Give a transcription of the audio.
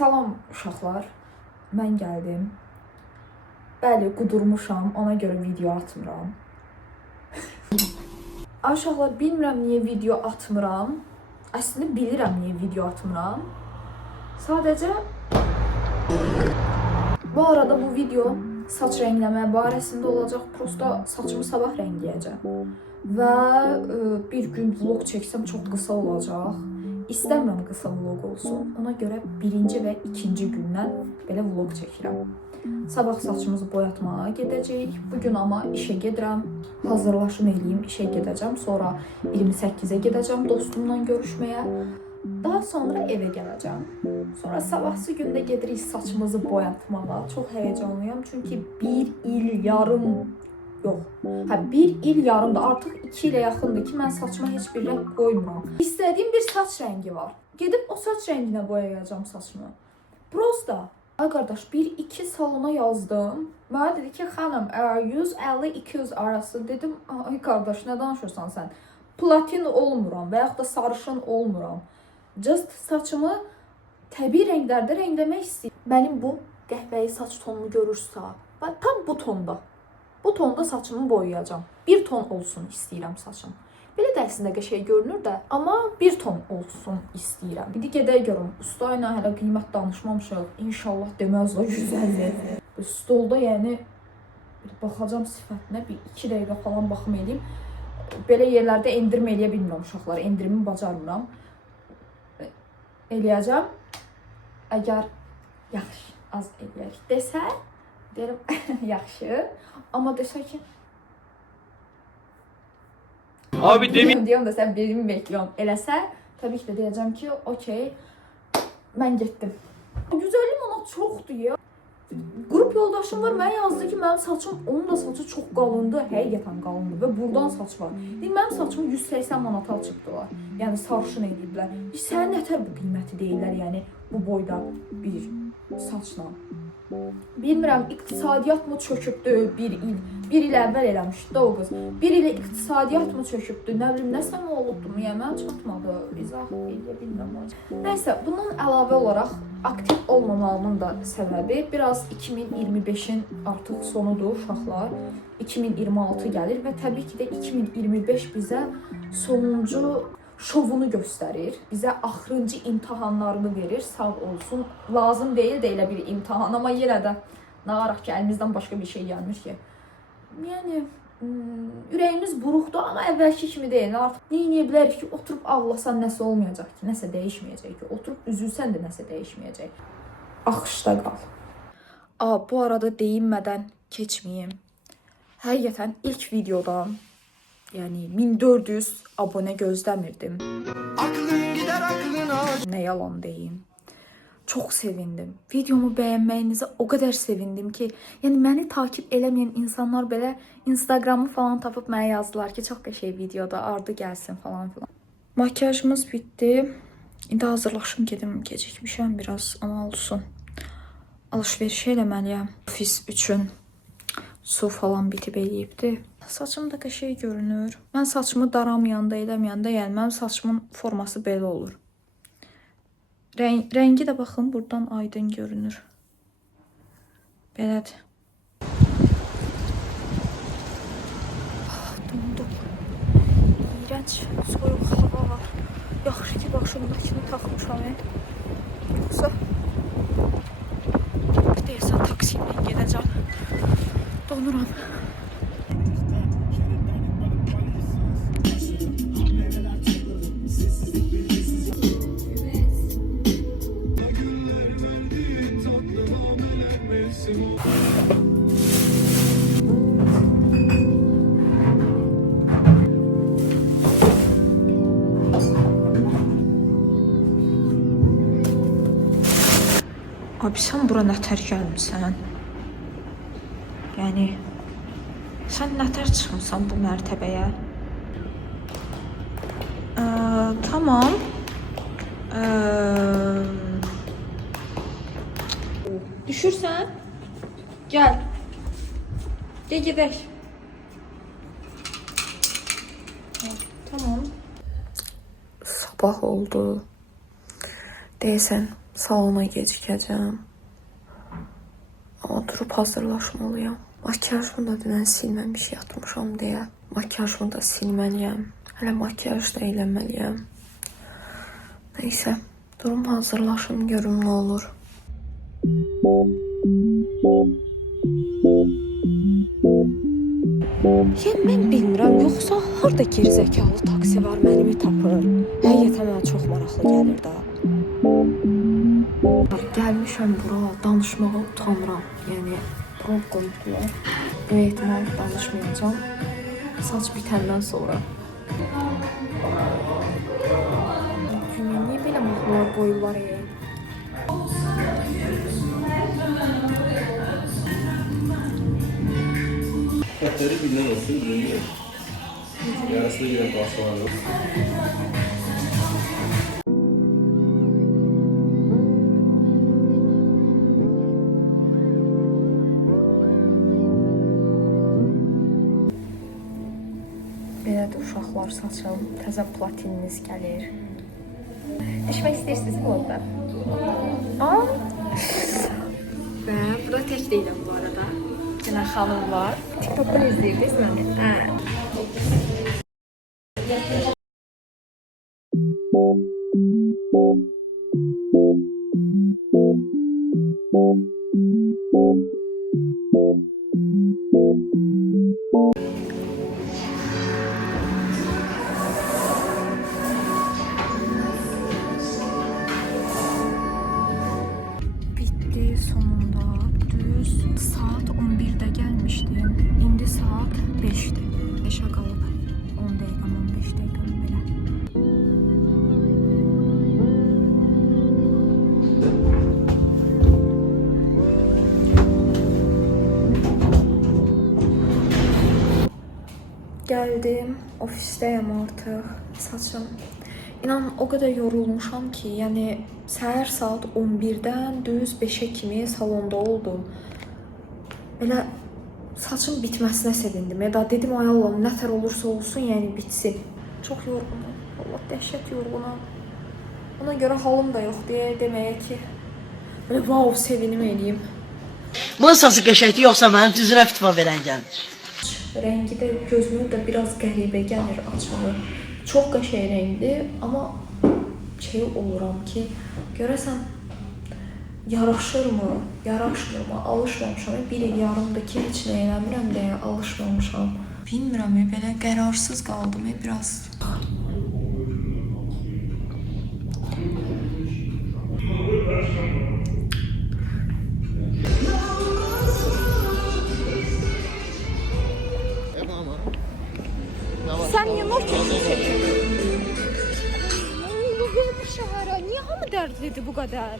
Salam uşaqlar, mən gəldim. Bəli, qudurmuşam, ona görə video atmıram. Uşaqlar, bilmirəm niyə video atmıram. Əslində bilirəm niyə video atmıram. Sadəcə bu arada bu video saç rəngləmə barəsində olacaq. Prosta saçımı sabah rəngləyəcəm. Və bir gün vlog çəksəm çox qısa olacaq. İstəmirəm qısa vlog olsun. Ona görə birinci və ikinci gündən belə vlog çəkirəm. Sabah saçımızı boyatmağa gedəcəyik. Bugün amma işə gedirəm. Hazırlaşım eləyim, işə gedəcəm. Sonra 28-ə gedəcəm dostumla görüşməyə. Daha sonra evə gələcəm. Sonra sabahsı gündə gedirik saçımızı boyatmağa. Çox həyəcanlıyam. Çünki bir il yarım yarımdır. Artıq 2 ilə yaxındır ki, mən saçıma heç bir rəng qoymuram. İstədiyim bir saç rəngi var. Gedib o saç rənginə boyayacağım saçımı. Prosta. Ay qardaş, 1-2 salona yazdım. Mənə dedi ki, xanım, 150-200 arası. Dedim, ay qardaş, nə danışırsan sən? Platin olmuram və yaxud da sarışın olmuram. Just saçımı təbii rənglərdə rəngləmək istəyirəm. Mənim bu qəhvəyi saç tonumu görürsə, tam bu tonda. Bu tonda saçımı boyayacağım. Bir ton olsun istəyirəm saçım. Belə də əslində qəşəng görünür də, amma bir ton olsun istəyirəm. İndi gedək görüm. Usta ilə hələ qiymət danışmamışıq. İnşallah deməz o 150. Stolda yəni baxacağam sifətinə, bir 2 dəqiqə falan baxım eləyim. Belə yerlərdə endirim eləyə bilmirəm uşaqlar. Endirimi bacarmıram. Eləyəcəm. Əgər yaxşı, az eləyək desə, derim yaxşı. Amma desə ki, abi demin deyəm də sən birimi bekliyorum eləsə, təbii ki də deyəcəm ki, okey, mən getdim. 150 manat çoxdur ya. Qrup yoldaşım var, mənə yazdı ki, mənim saçım, onun da saçı çox qalındı, həqiqətən qalındı və buradan saç var. Deyim, mənim saçımı 180 manata açıbdılar, yəni sarışın ediblər. Sən nətər bu qiyməti deyirlər, yəni bu boyda bir saçla. Bilmirəm, iqtisadiyyat mı çökübdü bir il əvvəl eləmişdi o qız. Bir ilə iqtisadiyyat mı çökübdü, nə bilim, nəsə mi olubdu, mənə çatmadı, izah eləyə bilmirəm. Nəysə, bundan əlavə olaraq aktiv olmamağımın da səbəbi biraz 2025-in artıq sonudur uşaqlar. 2026 gəlir və təbii ki də 2025 bizə sonuncu şovunu göstərir, bizə axırıncı imtahanlarını verir, sağ olsun. Lazım deyil də elə bir imtahan, amma yenə də nə araq ki, əlimizdən başqa bir şey gəlmiş ki. Yəni, ürəyimiz buruqdur, amma əvvəlki kimi deyil. Artıq neyə bilərik ki, oturub ağlasan nəsə olmayacaq ki, nəsə dəyişməyəcək ki, oturub üzülsən də nəsə dəyişməyəcək. Axışda qal. Bu arada deyinmədən keçməyim. Həqiqətən ilk videodan, yəni 1400 abunə gözləmirdim. Aklın gider aklına. Nə yalan deyim. Çox sevindim. Videomu bəyənməyinizə o qədər sevindim ki, yəni məni takip eləməyən insanlar belə Instagramı falan tapıb mənə yazdılar ki, çox qəşəng videoda, ardı gəlsin falan filan. Makyajımız bitdi. İndi hazırlaşım gedim, gecikmişəm biraz, amma olsun. Alışveriş eləməliyəm. Ofis üçün su falan bitib eləyibdi. Saçım da qəşəng görünür. Mən saçımı daramayanda, eləməyəndə, yəni mənim saçımın forması belə olur. Rəngi də baxın, buradan aydın görünür. Belədir. Dondum. İğrənc, soyuq hava var. Yaxşı ki, başımdakini taxmışam. Yoxsa deyəsən taksi ilə gedəcəm. Donuram. Abi sən bura nətər gəlmişsən? Yəni, sən nətər çıxmışsan bu mərtəbəyə? Tamam. Düşürsən? Gəl. Gəl gedək. Tamam. Sabah oldu. Deyəsən salona gecikəcəm. Amma durub hazırlaşmalıyam. Makyajımı da dünən silməmiş yatmışam deyə. Makyajımı da silməliyəm. Hələ makyaj da eləməliyəm. Neysə, durum hazırlaşım, görüm nə olur. Yəni mən bilmirəm, yoxsa harda gerizəkalı taksi var mənimi tapır. Həqiqətən mənə çox maraqlı gəlir də. Gəlmişəm bura, danışmağa utanıram. Yəni bura qoydular. Böyük ehtimal danışmayacağam. Saç bitəndən sonra. Niyə belə mahnılar qoyurlar ya? Katları bilinen olsun, bilmiyorum. Yarısına giren pastalar var. Belədir uşaqlar, saçım, təzə platininiz gəlir. Düşmək istəyirsiniz mi orada? Və burada tək deyiləm bu arada. Yine xanım var. TikTok'tan izleyebiliriz mi? Bitti sonunda. Düz saat 11'de gelmiştim. İndi saat 5'ti. 5'e kalıp 10 dakika 15 dakika belə. Geldim, ofisteyim artık. Saçım. İnan o kadar yorulmuşam ki, yani səhər saat 11'den düz 5'e kimi salonda oldum. Belə saçım bitməsinə sevindim. Ya da dedim ay Allahım, nətər olursa olsun, yəni bitsin. Çox yorğunum. Allah dəhşət yorğunum. Ona görə halım da yox deyə deməyə ki, belə wow sevinim eləyim. Bunun saçı qəşəkdir, yoxsa mənim düzünə fitva verən gəlir. Rəngi də gözümə də biraz qəribə gəlir açığı. Çox qəşəng rəngdir, amma şey oluram ki, görəsən yaraşırmı, yaraşmırmı, alışmamışam. Bir il yarımdır ki, heç nə eləmirəm deyə alışmamışam. Bilmirəm, belə qərarsız qaldım biraz. Sen yanar çekiyorsun. Ne oldu bu şehre? Niye hamı dertliydi bu kadar?